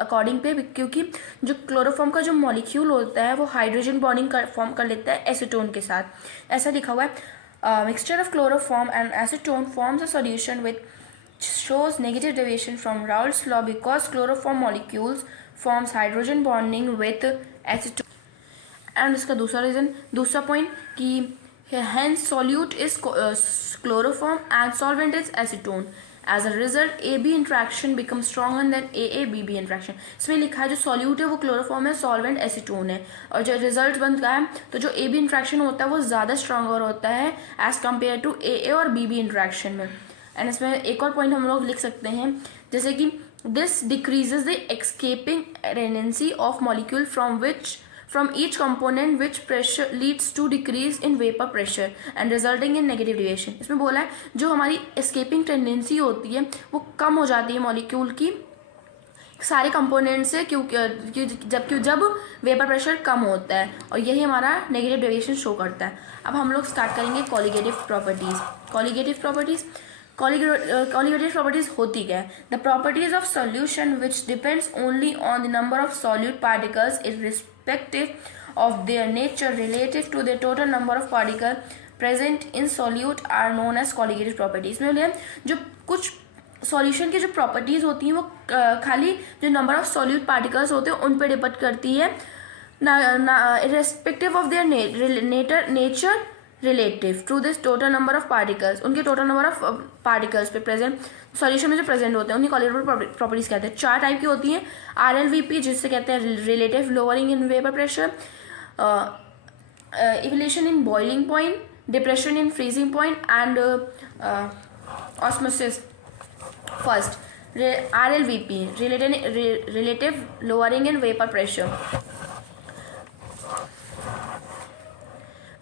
अकॉर्डिंग पे, क्योंकि जो क्लोरोफॉर्म का जो मॉलिक्यूल होता है वो हाइड्रोजन बॉन्डिंग फॉर्म कर लेता है एसीटोन के साथ. ऐसा लिखा हुआ है mixture of chloroform and acetone forms a solution with shows negative deviation from Raoult's law because chloroform molecules forms hydrogen bonding with acetone. And इसका दूसरा पॉइंट कि hence solute is chloroform and solvent is acetone. As a result, AB interaction becomes stronger than AA-BB interaction. इसमें लिखा है जो सॉल्यूट है वो क्लोरोफॉर्म है, सॉल्वेंट एसीटोन है, और जो रिजल्ट बनता है तो जो AB इंट्रैक्शन होता है वो ज़्यादा स्ट्रॉन्गर होता है एज कम्पेयर टू AA और BB इंट्रैक्शन में. एंड इसमें एक और पॉइंट हम लोग लिख सकते हैं जैसे कि this decreases the escaping tendency of molecule from each component which pressure leads to decrease in vapour pressure and resulting in negative deviation. इसमें बोला है जो हमारी एस्केपिंग टेंडेंसी होती है वो कम हो जाती है मॉलिक्यूल की सारे कंपोनेंट से, क्योंकि जब वेपर प्रेशर कम होता है, और यही हमारा नेगेटिव डेविएशन शो करता है. अब हम लोग स्टार्ट करेंगे कॉलिगेटिव प्रॉपर्टीज. Colligative properties होती क्या है? The properties of solution which depends only on the number of solute particles irrespective of their nature relative to the total number of particles present in solute are known as colligative properties. में जो कुछ सॉल्यूशन की जो प्रॉपर्टीज होती हैं वो खाली जो नंबर ऑफ सॉल्यूट पार्टिकल्स होते हैं उन पर डिपेंड करती है, irrespective of their nature relative to this total number of particles. उनके टोटल नंबर ऑफ पार्टिकल्स पे प्रेजेंट सॉल्यूशन में जो प्रेजेंट होते हैं उन्हीं कॉलिगेटिव प्रॉपर्टीज कहते हैं. 4 टाइप की होती हैं. RLVP जिससे कहते हैं relative lowering in vapour pressure, evolution in boiling point, depression in freezing point and osmosis. First RLVP relative lowering in vapour pressure.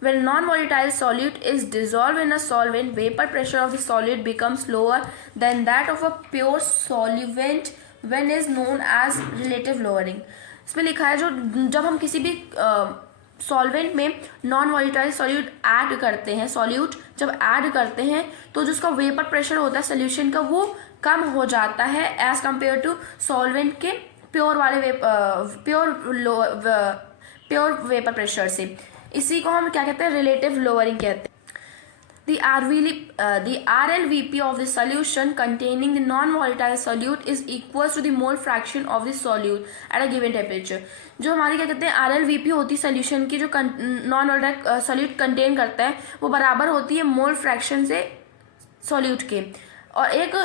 When non-volatile solute is dissolved in a solvent, vapor pressure of the solute becomes lower than that of a pure solvent when is known as relative lowering. इसमें लिखा है जो जब हम किसी भी सॉल्वेंट में नॉन वॉलेटाइल सॉल्यूट ऐड करते हैं तो जो उसका वेपर प्रेशर होता है सोल्यूशन का वो कम हो जाता है एज कम्पेयर टू सॉल्वेंट के प्योर वेपर प्रेशर से. इसी को हम क्या कहते हैं रिलेटिव लोअरिंग कहते हैं. The RLVP of the solution containing the non-volatile solute is equal to the mole fraction of the solute at a given temperature. जो हमारी क्या कहते हैं RLVP होती है सोल्यूशन की जो नॉन वोलेटाइल सॉल्यूट कंटेन करता है वो बराबर होती है मोल फ्रैक्शन से सॉल्यूट के, और एक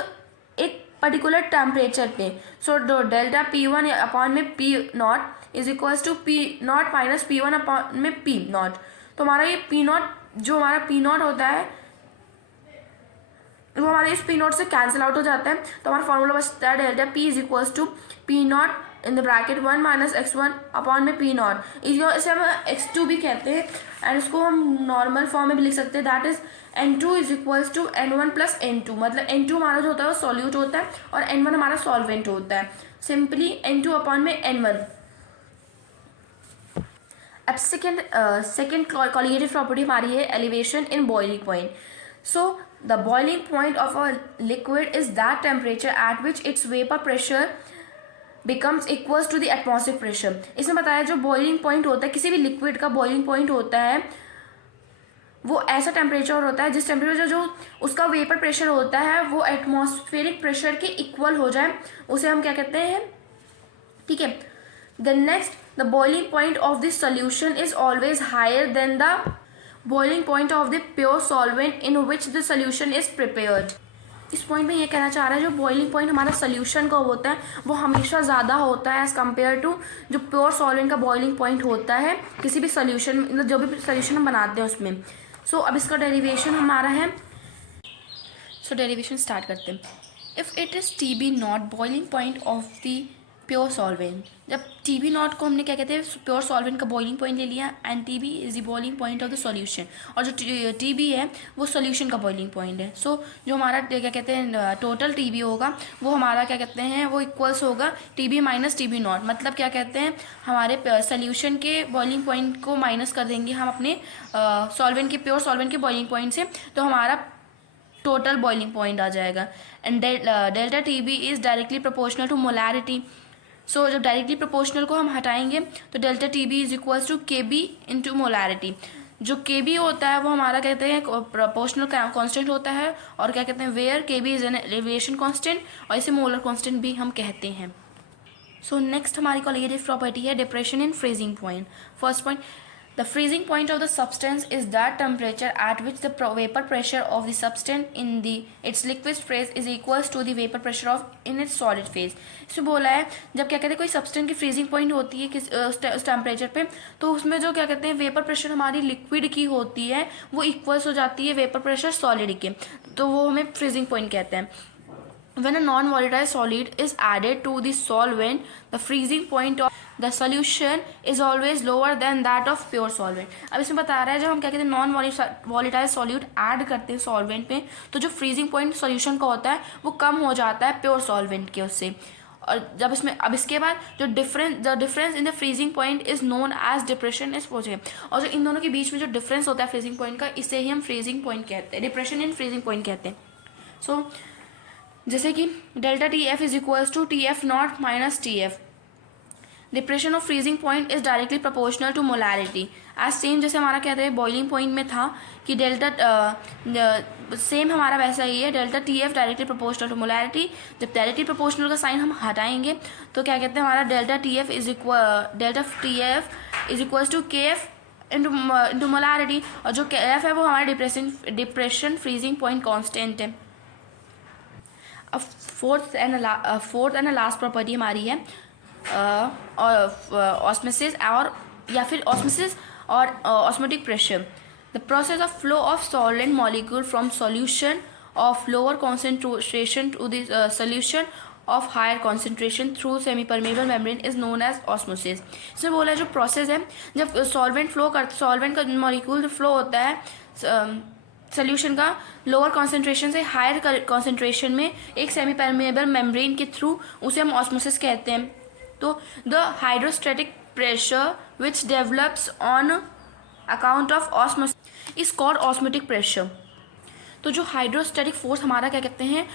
पर्टिकुलर टेम्परेचर पे. सो डेल्टा P1 अपॉन में P0 is equals to P0 minus P1 upon में P0. तो हमारा ये P0 जो हमारा P0 होता है वो हमारे इस P0 से कैंसिल आउट हो जाता है. तो हमारा फॉर्मूला बचता है delta P is equals to P0 in the bracket 1 minus x1 upon में P0. इसे हम x2 भी कहते हैं एंड इसको हम नॉर्मल फॉर्म में भी लिख सकते हैं. That is N2 is equals to N1 plus N2. मतलब N2 हमारा जो होता है वो सॉल्यूट होता है और N1 हमारा सॉल्वेंट होता है. सिंपली N2 अपॉन में N1. अब सेकेंड कॉलिगेटिव प्रॉपर्टी हमारी है elevation in boiling point. So the boiling point of a liquid is that temperature at which its vapour pressure becomes equals to the atmospheric pressure. इसमें बताया जो बॉइलिंग पॉइंट होता है किसी भी लिक्विड का बॉइलिंग पॉइंट होता है वो ऐसा टेम्परेचर होता है जिस टेम्परेचर जो उसका वेपर प्रेशर होता है वो एटमॉस्फेरिक प्रेशर के इक्वल हो जाए, उसे हम क्या कहते हैं. ठीक है. The next, the boiling point of this solution is always higher than the boiling point of the pure solvent in which the solution is prepared. इस पॉइंट में ये कहना चाह रहा है जो बॉइलिंग पॉइंट हमारा सोल्यूशन का होता है वो हमेशा ज़्यादा होता है एज़ कम्पेयर टू जो प्योर सॉल्वेंट का बॉइलिंग पॉइंट होता है किसी भी सोल्यूशन, मतलब जो भी सोल्यूशन हम बनाते हैं उसमें। सो अब इसका डेरिवेशन हमारा है, सो डेरिवेशन स्टार्ट करते हैं। If it is T B naught boiling point of the pure solvent, जब टी बी नॉट को हमने क्या कहते हैं प्योर सॉल्वेंट का बॉइलिंग पॉइंट ले लिया, and T B is the boiling point of the solution, और जो टी बी है वो सॉल्यूशन का बॉइलिंग पॉइंट है। सो जो हमारा क्या कहते हैं टोटल टी बी होगा वो हमारा क्या कहते हैं वो इक्वल्स होगा T B minus T B naught, मतलब क्या कहते हैं हमारे सोल्यूशन के बॉइलिंग पॉइंट को माइनस कर देंगे हम अपने सॉल्वेंट के प्योर सॉल्वेंट के बॉइलिंग पॉइंट से, तो हमारा टोटल बॉइलिंग पॉइंट आ जाएगा। And delta t B is directly proportional to molarity. So जब डायरेक्टली प्रोपोर्शनल को हम हटाएंगे तो delta t b is equals to k b into molarity. जो के बी होता है वो हमारा कहते हैं प्रोपोर्शनल कांस्टेंट होता है, और क्या कहते हैं where K B is an elevation constant, और इसे मोलर कांस्टेंट भी हम कहते हैं। सो नेक्स्ट हमारी कॉलिगेटिव प्रॉपर्टी है depression in freezing point. First point, the freezing point of the substance is that temperature at which the vapor pressure of the substance in its liquid phase is equals to the vapor pressure of in its solid phase। इसमें बोला है जब क्या कहते हैं कोई सब्सटेंस की फ्रीजिंग पॉइंट होती है उस टेम्परेचर पे, तो उसमें जो क्या कहते हैं वेपर प्रेशर हमारी लिक्विड की होती है वो इक्वल्स हो जाती है वेपर प्रेशर सॉलिड के, तो वो हमें फ्रीजिंग पॉइंट कहते हैं। When a non-volatile solid is added to the solvent, the freezing point of the solution is always lower than that of pure solvent। अब इसमें बता रहा है जब हम क्या कहते हैं नॉन वॉलेटाइल सॉल्यूट ऐड करते हैं सॉल्वेंट पे, तो जो फ्रीजिंग पॉइंट सॉल्यूशन का होता है वो कम हो जाता है प्योर सॉल्वेंट के उससे। और जब इसमें अब इसके बाद जो the difference in the freezing point is known as depression is process, और जो इन दोनों के बीच में जो डिफरेंस होता है फ्रीजिंग पॉइंट का, इसे ही हम फ्रीजिंग पॉइंट कहते हैं, डिप्रेशन इन फ्रीजिंग पॉइंट कहते हैं। सो जैसे कि delta T F is equals to T F naught minus T F. Depression of freezing point is directly proportional to molarity. As same जैसे हमारा कहते हैं बॉइलिंग पॉइंट में था कि डेल्टा सेम हमारा वैसा ही है, delta T F directly proportional to molarity. जब डायरेक्टली प्रोपोर्शनल का साइन हम हटाएंगे तो क्या कहते हैं हमारा delta T F is equals to K F into molarity, और जो के एफ है वो हमारा डिप्रेशन फ्रीजिंग पॉइंट कॉन्स्टेंट है। अब फोर्थ एंड लास्ट प्रॉपर्टी हमारी है ऑस्मोसिस और या फिर ऑस्मोसिस और osmotic pressure. The process of flow of solvent molecule from solution of lower concentration to the solution of higher concentration through semi permeable membrane is known as osmosis. इसमें बोला है जो प्रोसेस है जब सॉल्वेंट का मॉलिक्यूल फ्लो होता है सोल्यूशन का लोअर कॉन्सेंट्रेशन से हायर कॉन्सेंट्रेशन में एक सेमी परमेबल मेम्ब्रेन के थ्रू, उसे हम ऑस्मोसिस कहते हैं। तो the hydrostatic pressure which develops on account of osmosis is called osmotic pressure. तो जो हाइड्रोस्टैटिक फोर्स हमारा क्या कहते हैं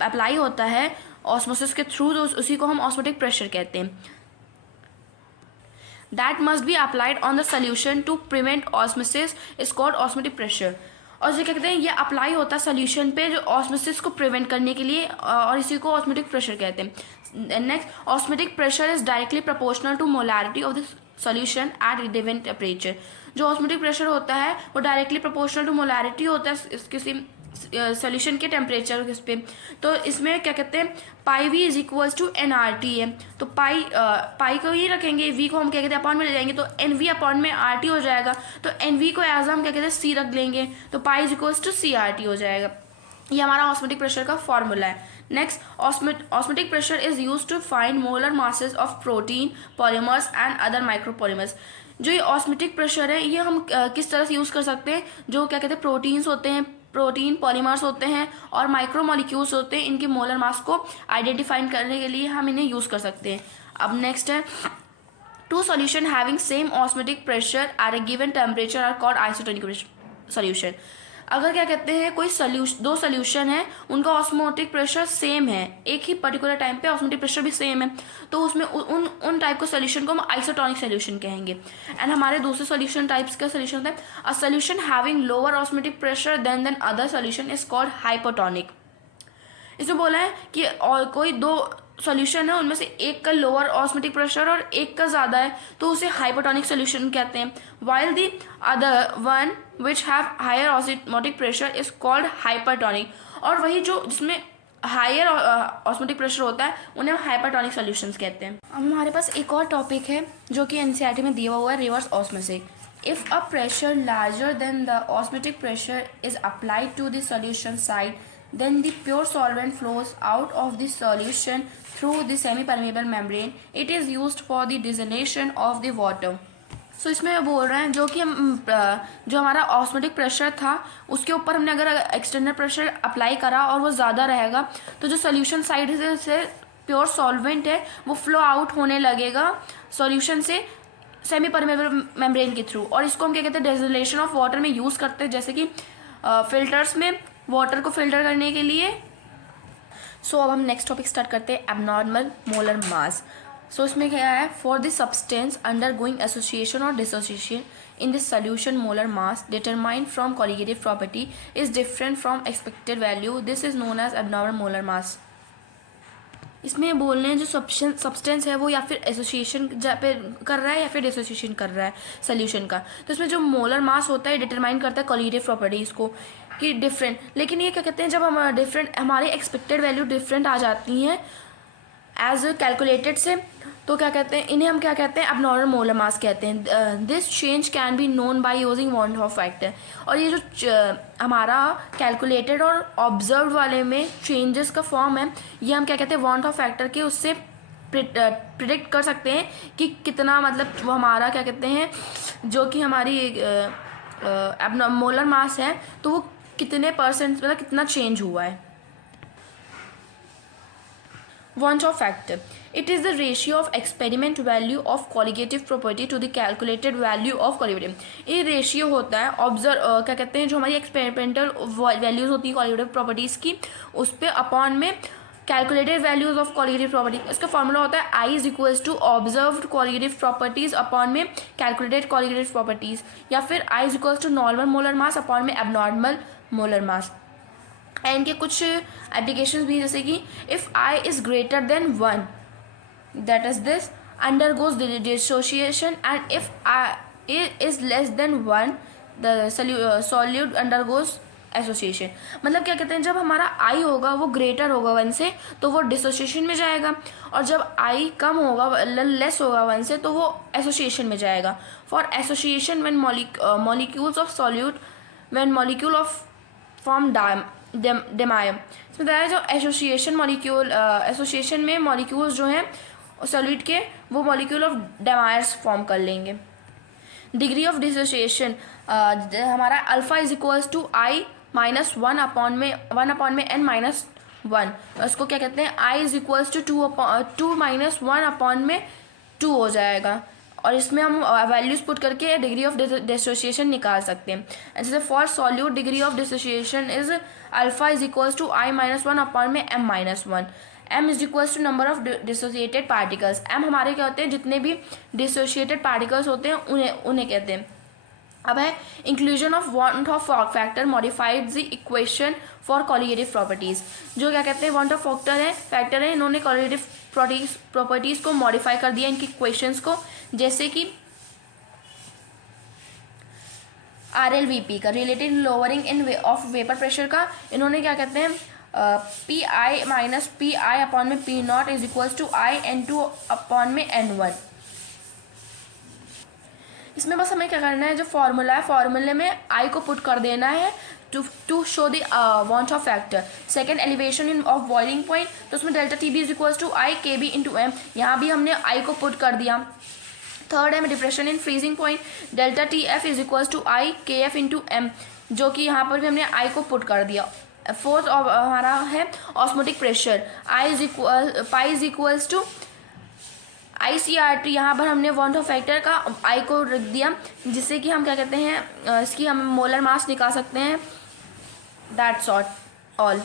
अप्लाई होता है ऑस्मोसिस के थ्रू, तो उसी को हम ऑस्मोटिक प्रेशर कहते हैं। That must be applied on the solution to prevent osmosis is called osmotic pressure। और जो क्या कहते हैं ये अप्लाई होता है सोल्यूशन पे जो ऑस्मोसिस को प्रिवेंट करने के लिए, और इसी को ऑस्मोटिक प्रेशर कहते हैं। Next, osmotic pressure is directly proportional to molarity of the solution at given temperature. जो ऑस्मोटिक प्रेशर होता है वो डायरेक्टली प्रोपोर्शनल टू मोलैरिटी होता है किसी सोल्यूशन के टेम्परेचर इस पे। तो इसमें क्या कहते हैं pi v is equals to n r t है, तो पाई को ही रखेंगे, वी को हम क्या कहते हैं अपॉन में ले जाएंगे, तो एन वी अपॉन में आर टी हो जाएगा। तो एन वी को एज हम क्या कहते हैं सी रख लेंगे, तो pi is equals to c r t हो जाएगा। ये हमारा ऑस्मोटिक प्रेशर का फॉर्मूला है। Next, osmotic pressure is use to find molar masses of protein polymers and other micropolymers. जो ये ऑस्मोटिक प्रेशर है ये हम किस तरह से यूज़ कर सकते हैं, जो क्या कहते हैं प्रोटीन्स होते हैं, प्रोटीन पॉलीमर्स होते हैं और माइक्रोमोलिक्यूल्स होते हैं, इनके मोलर मास को आइडेंटिफाई करने के लिए हम इन्हें यूज़ कर सकते हैं। अब नेक्स्ट है two solution having same osmotic pressure at a given temperature are called isotonic solution. अगर क्या कहते हैं कोई दो सोल्यूशन है उनका ऑस्मोटिक प्रेशर सेम है, एक ही पर्टिकुलर टाइम पे ऑस्मोटिक प्रेशर भी सेम है, तो उसमें उन टाइप के सोल्यूशन को हम आइसोटोनिक सोल्यूशन कहेंगे। एंड हमारे दूसरे सोल्यूशन टाइप्स का सोल्यूशन होता है a solution having lower osmotic pressure than other solution is called hypotonic. इसमें बोला है कि और कोई दो सॉल्यूशन है उनमें से एक का लोअर ऑस्मोटिक प्रेशर और एक का ज़्यादा है तो उसे हाइपोटोनिक सॉल्यूशन कहते हैं, while the other one which have higher osmotic pressure is called hypertonic. और वही जो जिसमें हायर ऑस्मोटिक प्रेशर होता है उन्हें हाइपरटोनिक सॉल्यूशंस कहते हैं। अब हमारे पास एक और टॉपिक है जो कि एनसीईआरटी में दिया हुआ है, reverse osmosis. If a pressure larger than the osmotic pressure is applied to the solution side, then the pure solvent flows out of the solution through the semi-permeable membrane. It is used for the distillation of the water. सो इसमें बोल रहे हैं जो कि हम जो हमारा ऑस्मोटिक प्रेशर था उसके ऊपर हमने अगर एक्सटर्नल प्रेशर अप्लाई करा और वो ज़्यादा रहेगा तो जो सोल्यूशन साइड से प्योर सॉल्वेंट है वो फ्लो आउट होने लगेगा सॉल्यूशन से सेमी परमेबल मेम्ब्रेन के थ्रू, और इसको हम क्या कहते हैं डिस्टिलेशन ऑफ वाटर में यूज़ करते हैं, जैसे कि फिल्टर्स में वाटर को फिल्टर करने के लिए। सो अब हम नेक्स्ट टॉपिक स्टार्ट करते हैं, एबनॉर्मल मोलर मास। सो इसमें क्या है, for this substance undergoing association और dissociation in this solution molar mass determined from colligative property is different from expected value, this is known as abnormal molar mass. इसमें बोल रहे हैं जो सब्सटेंस है वो या फिर एसोसिएशन पे कर रहा है या फिर डिसोसिएशन कर रहा है सोल्यूशन का, तो इसमें जो मोलर मास होता है डिटरमाइन करता है कोलिगेटिव प्रॉपर्टीज़ को कि डिफरेंट। लेकिन ये क्या कहते हैं, जब हम डिफरेंट हमारी एक्सपेक्टेड वैल्यू डिफरेंट आ जाती हैं एज कैलकुलेटेड से, तो क्या कहते हैं, इन्हें हम क्या कहते हैं, एबनॉर्मल मोलर मास कहते हैं। This change can be known by using van't Hoff factor. और ये जो हमारा कैलकुलेटेड और ऑब्जर्व वाले में चेंजेस का फॉर्म है, ये हम क्या कहते हैं, वॉन हॉफ फैक्टर के उससे प्रिडिक्ट कर सकते हैं कि कितना, मतलब वो हमारा क्या कहते हैं, जो कि हमारी एबनॉर्मल मोलर मास है तो वो कितने परसेंट, मतलब कितना चेंज हुआ है। Want of factor, it is the ratio of experiment value of colligative property to the calculated value of colligative। ये रेशियो होता है ऑब्जर्व क्या कहते हैं, जो हमारी एक्सपेरिमेंटल वैल्यूज होती है कॉलिगेटिव प्रॉपर्टीज़ की उस पर अपॉन में calculated values of colligative property. इसका फॉर्मूला होता है i is equals to observed colligative properties upon में कैलकुलेटेड कॉलिगेटिव प्रॉपर्टीज, या फिर i is equals to normal molar mass upon में एबनॉर्मल मोलर मास। एंड के कुछ एप्लीकेशंस भी, जैसे कि if i is greater than 1 that is this undergoes dissociation, and if i is less than 1 the solute undergoes association. मतलब क्या कहते हैं, जब हमारा आई होगा वो ग्रेटर होगा 1 से तो वो डिसोसिएशन में जाएगा, और जब आई कम होगा लेस होगा 1 से तो वो एसोसिएशन में जाएगा। For association when molecules of solute when molecule of form dimer. इसमें बताया जो एसोसिएशन मॉलिक्यूल एसोसिएशन में मॉलिक्यूल्स जो हैं सॉलिड के वो मॉलिक्यूल ऑफ डेमायर्स फॉर्म कर लेंगे। डिग्री ऑफ डिसोसिएशन हमारा alpha is equals to i minus 1 upon में एन माइनस 1। उसको क्या कहते हैं, i is equals to 2 minus 1 upon में 2 हो जाएगा, और इसमें हम वैल्यूज पुट करके डिग्री ऑफ डिसोसिएशन निकाल सकते हैं। जैसे for solute degree of dissociation is alpha is equals to i minus 1 upon में m minus 1। M is equals to number of dissociated particles. M हमारे क्या होते हैं, जितने भी डिसोसिएटेड पार्टिकल्स होते हैं उन्हें कहते हैं। अब है inclusion of want Hoff factor modified the equation for colligative properties. जो क्या कहते हैं, वांट ऑफ फैक्टर है, इन्होंने कोलिगेटिव प्रॉपर्टीज को मॉडिफाई कर दिया, इनकी इक्वेशंस को, जैसे कि RLVP का related lowering in of vapour pressure का, इन्होंने क्या कहते हैं, p i minus p i upon में p nought is equals to i N2 upon में N1। इसमें बस हमें क्या करना है, जो फॉर्मूला है फॉर्मूले में आई को पुट कर देना है to show the van't Hoff factor. Second elevation in of boiling point, तो उसमें delta t b is equals to i k b into M, यहाँ भी हमने आई को पुट कर दिया। थर्ड है depression in freezing point, delta T F is equals to i k F into M, जो कि यहाँ पर भी हमने आई को पुट कर दिया। फोर्थ हमारा है osmotic pressure, I is equal pi is equals to ICRT, यहाँ पर हमने वांट ऑफ फैक्टर का आई को रख दिया, जिससे कि हम क्या कहते हैं, इसकी हम मोलर मास निकाल सकते हैं। That's all.